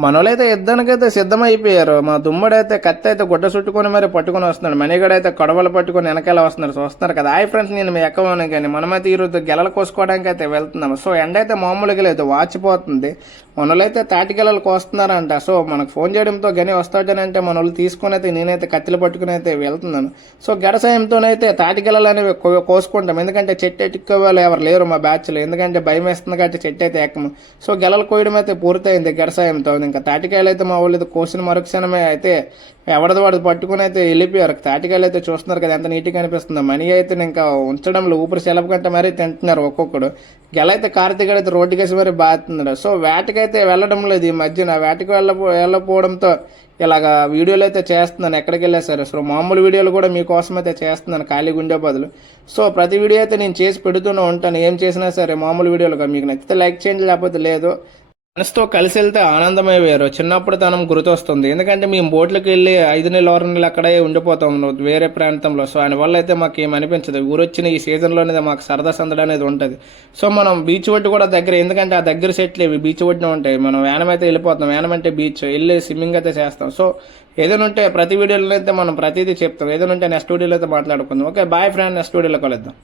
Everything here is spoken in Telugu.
మనోళ్ళైతే యుద్ధానికైతే సిద్ధమైపోయారు. మా దుమ్ముడైతే కత్తి అయితే గుడ్డ చుట్టుకొని మరి పట్టుకొని వస్తున్నాడు. మణిగడైతే కొడవలు పట్టుకొని వెనకాల వస్తున్నారు. చూస్తున్నారు కదా. హాయ్ ఫ్రెండ్స్, నేను మీ ఎక్కవని కానీ మనమైతే ఈరోజు గెలలు కోసుకోవడానికి అయితే వెళ్తున్నాము. సో ఎండ అయితే మామూలుగా లేదు, వాచిపోతుంది. మనోళ్ళైతే తాటికెలలు కోస్తున్నారంట. సో మనకు ఫోన్ చేయడంతో గని వస్తాడని అంటే మనోళ్ళు తీసుకొని అయితే నేనైతే కత్తిలు పట్టుకుని అయితే వెళ్తున్నాను. సో గడసాయంతోనైతే తాటికెలలు అనేవి కోసుకుంటాం. ఎందుకంటే చెట్టు ఎట్టుకే వాళ్ళు ఎవరు లేరు మా బ్యాచ్లో. ఎందుకంటే భయం వేస్తుంది కాబట్టి చెట్టు అయితే ఎక్కము. సో గెలలు కోయడం అయితే పూర్తయింది గడసాయంతో. ఇంకా తాటికాయలు అయితే మా వాళ్ళు కోసిన మరుక్షణమే అయితే ఎవరిది వాడు పట్టుకుని అయితే వెళ్ళిపోయారు. తాటికాయలు అయితే చూస్తున్నారు కదా ఎంత నీట్గా అనిపిస్తుందో. మనీ అయితే ఇంకా ఉంచడంలో ఊపిరి సెలవు కంటే మరీ తింటున్నారు ఒక్కొక్కడు. గెల అయితే కార్తీక్ అయితే రోడ్డు కేసి మరీ బాగుతున్నాడు. సో వేటకైతే వెళ్ళడం లేదు ఈ మధ్యన. వేటకి వెళ్ళకపోవడంతో ఇలాగా వీడియోలు అయితే చేస్తున్నాను ఎక్కడికి వెళ్ళా సరే. సో మామూలు వీడియోలు కూడా మీకోసం అయితే చేస్తున్నాను ఖాళీగా ఉండే బదులు. సో ప్రతి వీడియో అయితే నేను చేసి పెడుతూనే ఉంటాను. ఏం చేసినా సరే మామూలు వీడియోలుగా మీకు నచ్చితే లైక్ చేయండి, లేకపోతే లేదు. ఫ్రెండ్స్తో కలిసి వెళ్తే ఆనందమే వేరు. చిన్నప్పుడు తనం గుర్తొస్తుంది. ఎందుకంటే మేము బోట్లకు వెళ్ళి 5 నెలలు 6 నెలలు అక్కడే ఉండిపోతాం వేరే ప్రాంతంలో. సో దానివల్ల అయితే మాకు ఏం అనిపించదు. ఊరొచ్చిన ఈ సీజన్లోనే మాకు సరదా సందడి అనేది ఉంటుంది. సో మనం బీచ్ ఒడ్డు కూడా దగ్గర, ఎందుకంటే ఆ దగ్గర సెట్లు ఇవి బీచ్ ఒడ్డున ఉంటాయి. మనం వ్యానం అయితే వెళ్ళిపోతాం. వ్యానం అంటే బీచ్ వెళ్ళి స్విమ్మింగ్ అయితే చేస్తాం. సో ఏదైనా ఉంటే ప్రతి వీడియోలో అయితే మనం ప్రతిదీ చెప్తాం. ఏదైనా ఉంటే నెక్స్ట్ వీడియోలో అయితే మాట్లాడుకుందాం. ఓకే బాయ్ ఫ్రెండ్, నెక్స్ట్ వీడియోలో కలుద్దాం.